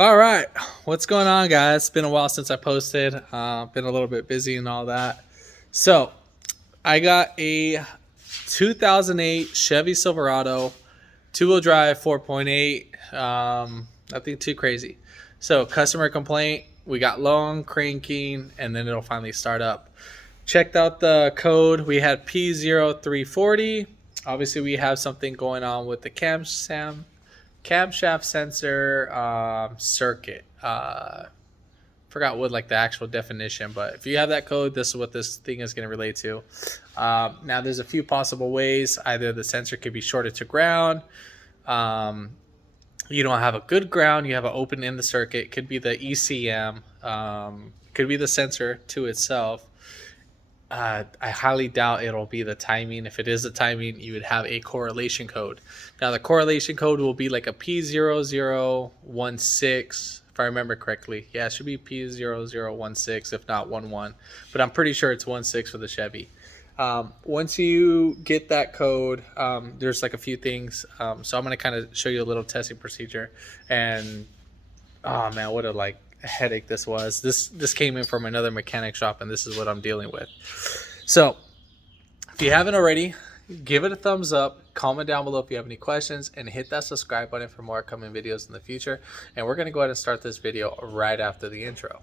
All right, what's going on, guys? It's been a while since I posted. Been a little bit busy and all that. So, I got a 2008 Chevy Silverado, two-wheel drive, 4.8. Nothing too crazy. So, customer complaint. We got long cranking, and then it'll finally start up. Checked out the code. We had P0340. Obviously, we have something going on with the camshaft sensor circuit. Forgot what like the actual definition, but if you have that code, this is what this thing is going to relate to. Now there's a few possible ways. Either the sensor could be shorted to ground. You don't have a good ground. You have an open in the circuit. Could be the ECM. Could be the sensor to itself. I highly doubt it'll be the timing. If it is the timing, you would have a correlation code. Now, the correlation code will be like a P0016, if I remember correctly. Yeah, it should be P0016, if not 11. But I'm pretty sure it's 16 for the Chevy. Once you get that code, there's like a few things. So I'm going to kind of show you a little testing procedure. And, oh, man, what a like headache this was. This came in from another mechanic shop, and this is what I'm dealing with. So if you haven't already, give it a thumbs up, comment down below if you have any questions, and hit that subscribe button for more upcoming videos in the future. And we're going to go ahead and start this video right after the intro.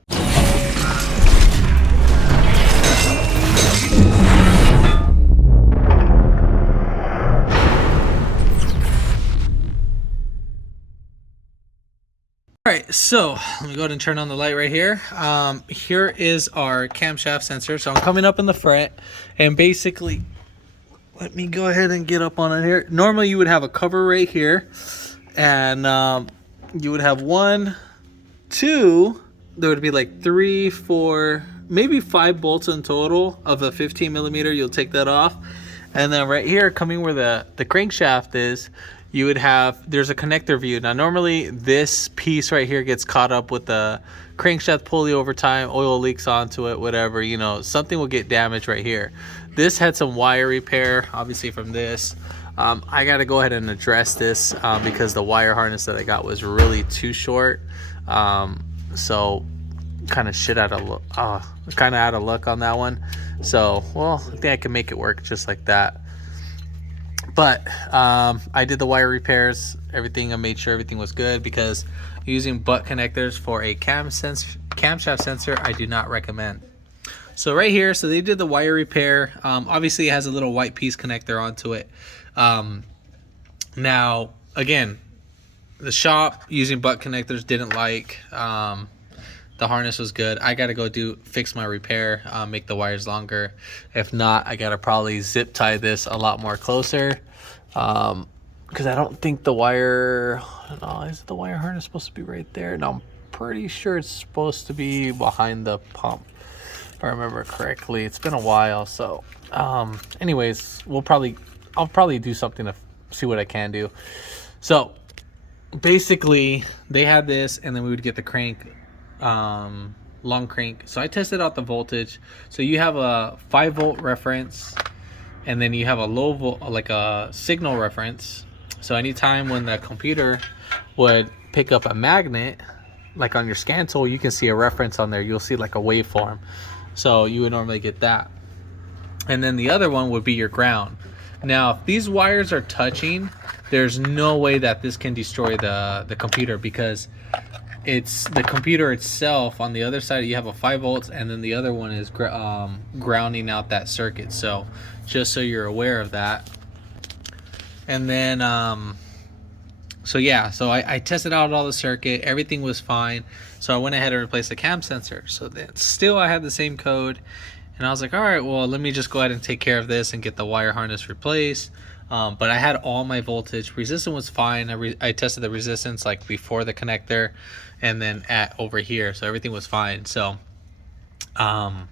All right, so let me go ahead and turn on the light right here. Here is our camshaft sensor. So I'm coming up in the front, and basically, let me go ahead and get up on it here. Normally, you would have a cover right here, and you would have 1, 2. There would be like 3, 4, maybe 5 bolts in total of a 15 millimeter. You'll take that off, and then right here, coming where the crankshaft is, you would have, there's a connector view. Now, normally this piece right here gets caught up with the crankshaft pulley over time, oil leaks onto it, whatever, you know, something will get damaged right here. This had some wire repair, obviously from this. I got to go ahead and address this because the wire harness that I got was really too short. So kind of out of luck on that one. So, well, I think I can make it work just like that. But I did the wire repairs, everything. I made sure everything was good, because using butt connectors for a camshaft sensor, I do not recommend. So right here, so they did the wire repair. Obviously, it has a little white piece connector onto it. Now, again, the shop using butt connectors didn't like. The harness was good. I got to go fix my repair, make the wires longer. If not, I got to probably zip tie this a lot more closer. Because I don't think the wire, is the wire harness supposed to be right there? No, I'm pretty sure it's supposed to be behind the pump, if I remember correctly. It's been a while, so anyways, I'll probably do something to see what I can do. So basically, they had this, and then we would get the crank, long crank. So I tested out the voltage. So you have a 5-volt reference, and then you have a low volt, like a signal reference. So anytime when the computer would pick up a magnet, like on your scan tool, you can see a reference on there. You'll see like a waveform. So you would normally get that. And then the other one would be your ground. Now, if these wires are touching, there's no way that this can destroy the computer, because it's the computer itself. On the other side, you have a 5 volts, and then the other one is grounding out that circuit. So just so you're aware of that. And then so yeah, so I tested out all the circuit, everything was fine. So I went ahead and replaced the cam sensor. So then still I had the same code, and I was like, all right, well, let me just go ahead and take care of this and get the wire harness replaced. But I had all my voltage. Resistance was fine. I tested the resistance like before the connector, and then over here, so everything was fine. So I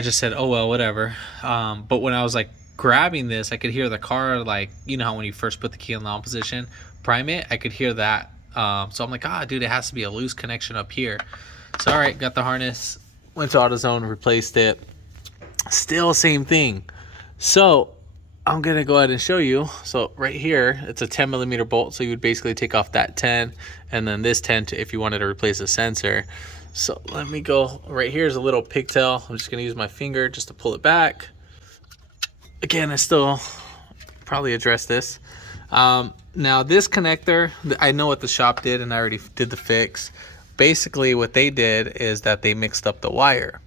just said, oh well, whatever. But when I was like grabbing this, I could hear the car, like, you know how when you first put the key in the on position, prime it, I could hear that. So I'm like, dude, it has to be a loose connection up here. So all right, got the harness, went to AutoZone, replaced it. Still same thing. So I'm gonna go ahead and show you. So right here, it's a 10 millimeter bolt. So you would basically take off that 10 and then this 10 to if you wanted to replace a sensor. So let me go, right here is a little pigtail. I'm just gonna use my finger just to pull it back. Again, I still probably address this. Now this connector, I know what the shop did and I already did the fix. Basically what they did is that they mixed up the wire.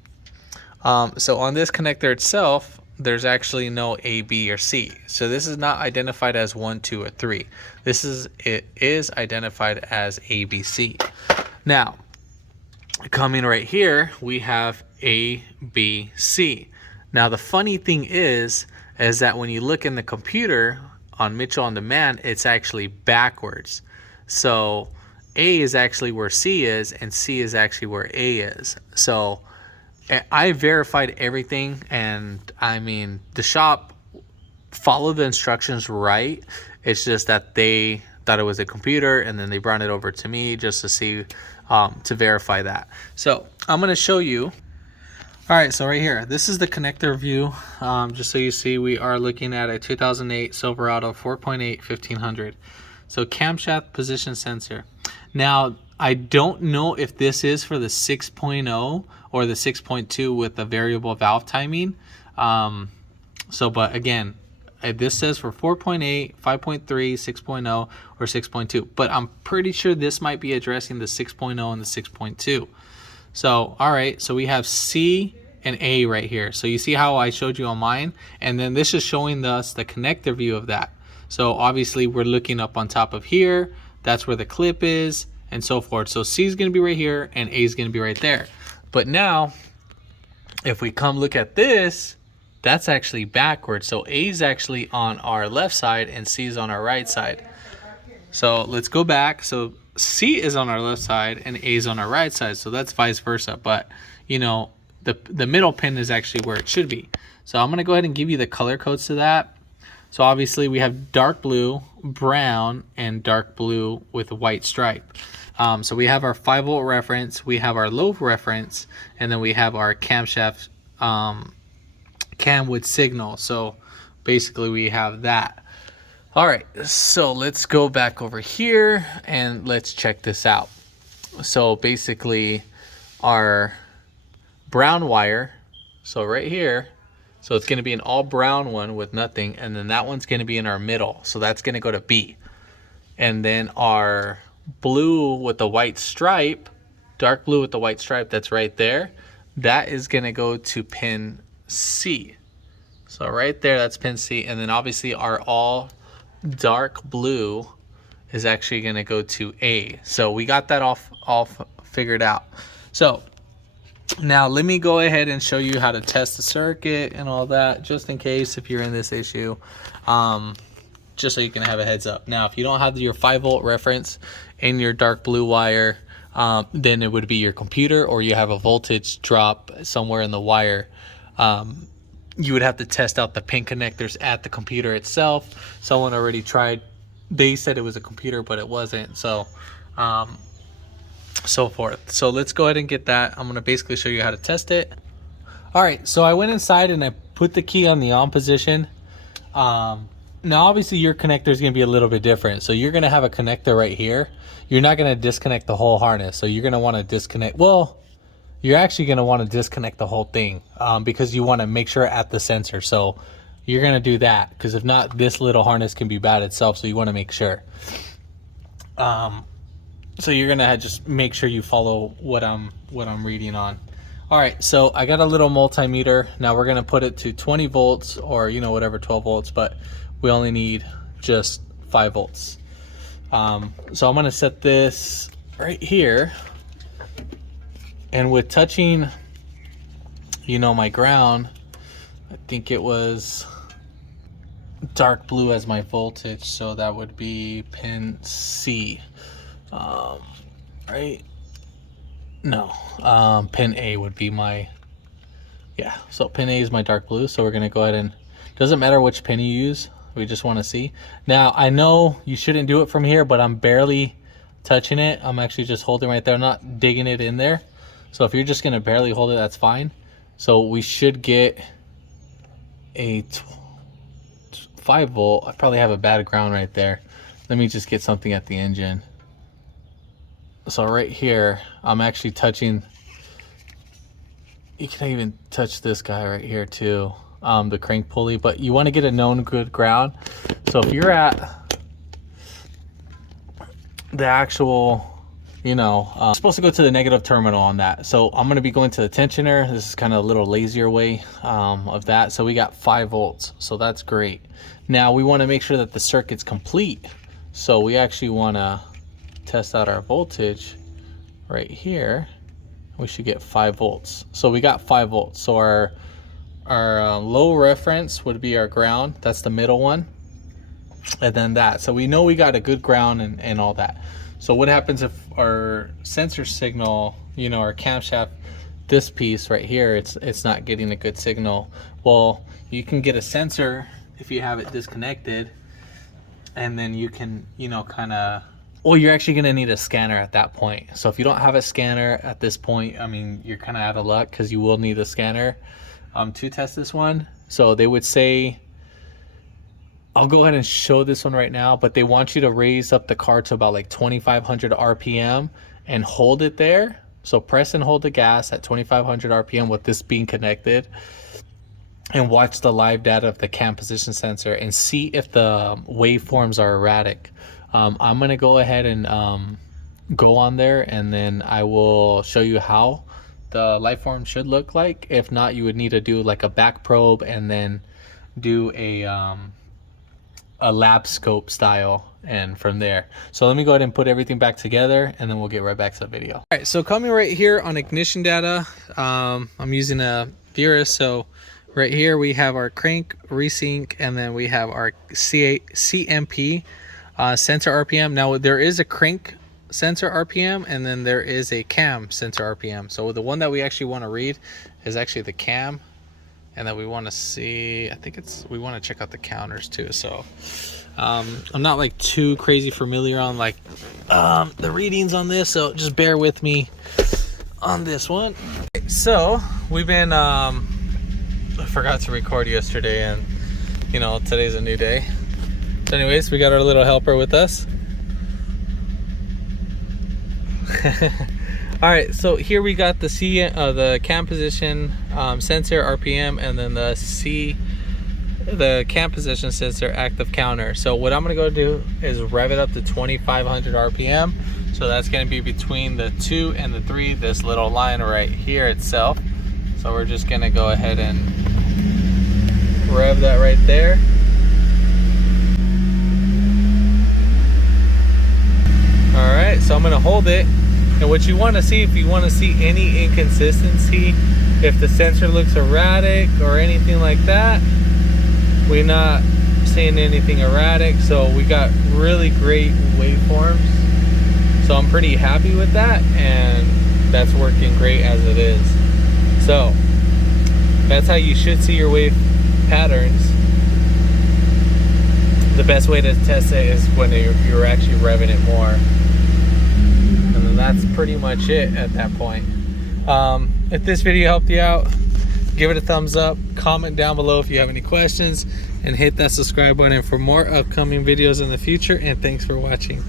So on this connector itself, there's actually no A, B, or C. So this is not identified as 1, 2, or 3. It is identified as A, B, C. Now, coming right here, we have A, B, C. Now the funny thing is that when you look in the computer on Mitchell On Demand, it's actually backwards. So A is actually where C is, and C is actually where A is. So I verified everything, and I mean, the shop followed the instructions right. It's just that they thought it was a computer, and then they brought it over to me just to see, to verify that. So I'm going to show you. All right, so right here, this is the connector view. Just so you see, we are looking at a 2008 Silverado 4.8 1500. So camshaft position sensor. Now, I don't know if this is for the 6.0 or the 6.2 with the variable valve timing. But again, this says for 4.8, 5.3, 6.0, or 6.2. But I'm pretty sure this might be addressing the 6.0 and the 6.2. So, all right, so we have C and A right here. So you see how I showed you on mine? And then this is showing us the connector view of that. So obviously we're looking up on top of here. That's where the clip is, and so forth. So C is going to be right here and A is going to be right there. But now if we come look at this, that's actually backwards. So A is actually on our left side and C is on our right side. So let's go back. So C is on our left side and A is on our right side. So that's vice versa. But you know, the middle pin is actually where it should be. So I'm going to go ahead and give you the color codes to that. So obviously we have dark blue, brown, and dark blue with a white stripe. So we have our 5-volt reference, we have our low reference, and then we have our camshaft cam with signal. So basically we have that. All right, so let's go back over here and let's check this out. So basically our brown wire, so right here, so it's going to be an all brown one with nothing, and then that one's going to be in our middle, so that's going to go to B. And then our blue with the white stripe, dark blue with the white stripe, that's right there, that is going to go to pin C. So right there, that's pin C. And then obviously our all dark blue is actually going to go to A. So we got that all figured out. So now let me go ahead and show you how to test the circuit and all that, just in case if you're in this issue, just so you can have a heads up. Now, if you don't have your 5-volt reference in your dark blue wire, then it would be your computer, or you have a voltage drop somewhere in the wire. You would have to test out the pin connectors at the computer itself. Someone already tried. They said it was a computer, but it wasn't. So, so forth. So let's go ahead and get that. I'm going to basically show you how to test it. All right, so I went inside and I put the key on the on position. Now obviously your connector is going to be a little bit different. So you're going to have a connector right here. You're not going to disconnect the whole harness. So you're going to want to disconnect, well, you're actually going to want to disconnect the whole thing, because you want to make sure at the sensor. So you're going to do that, because if not, this little harness can be bad itself. So you want to make sure. So you're going to just make sure you follow what I'm reading on. All right, so I got a little multimeter. Now we're going to put it to 20 volts or, you know, whatever, 12 volts, but we only need just 5 volts. So I'm going to set this right here. And with touching, you know, my ground, I think it was dark blue as my voltage. So that would be pin C. Right? No, pin A would be my, yeah, so pin A is my dark blue. So we're going to go ahead and, doesn't matter which pin you use, we just want to see. Now I know you shouldn't do it from here, but I'm barely touching it. I'm actually just holding right there. I'm not digging it in there. So if you're just going to barely hold it, that's fine. So we should get a 5 volt. I probably have a bad ground right there. Let me just get something at the engine. So right here, I'm actually touching, you can even touch this guy right here too, the crank pulley, but you want to get a known good ground. So if you're at the actual, you know, supposed to go to the negative terminal on that. So I'm going to be going to the tensioner. This is kind of a little lazier way of that. So we got 5 volts. So that's great. Now we want to make sure that the circuit's complete. So we actually want to test out our voltage right here. We should get 5 volts. So we got 5 volts. So our low reference would be our ground. That's the middle one. And then that. So we know we got a good ground and all that. So what happens if our sensor signal, you know, our camshaft, this piece right here, it's not getting a good signal? Well, you can get a sensor if you have it disconnected, and then you can, you know, kind of, well, you're actually going to need a scanner at that point. So if you don't have a scanner at this point, I mean, you're kind of out of luck, because you will need a scanner to test this one. So they would say, I'll go ahead and show this one right now, but they want you to raise up the car to about like 2,500 RPM and hold it there. So press and hold the gas at 2,500 RPM with this being connected, and watch the live data of the cam position sensor and see if the waveforms are erratic. I'm gonna go ahead and go on there, and then I will show you how the light form should look like. If not, you would need to do like a back probe and then do a lab scope style, and from there. So let me go ahead and put everything back together, and then we'll get right back to the video. All right, so coming right here on ignition data, I'm using a Vera. So right here we have our crank resync, and then we have our CMP sensor RPM. Now there is a crank sensor RPM, and then there is a cam sensor RPM. So the one that we actually want to read is actually the cam, and then we want to see, I think we want to check out the counters too. So I'm not like too crazy familiar on like the readings on this, so just bear with me on this one. So we've been I forgot to record yesterday, and you know, today's a new day. So anyways, we got our little helper with us. All right, so here we got the cam position sensor RPM, and then the cam position sensor active counter. So what I'm gonna go do is rev it up to 2,500 RPM. So that's gonna be between the 2 and the 3, this little line right here itself. So we're just gonna go ahead and rev that right there. All right, so I'm gonna hold it. And what you want to see, if you want to see any inconsistency, if the sensor looks erratic or anything like that, we're not seeing anything erratic. So we got really great waveforms. So I'm pretty happy with that, and that's working great as it is. So that's how you should see your wave patterns. The best way to test it is when you're actually revving it more. That's pretty much it at that point. If this video helped you out, give it a thumbs up, comment down below if you have any questions, and hit that subscribe button for more upcoming videos in the future. And thanks for watching.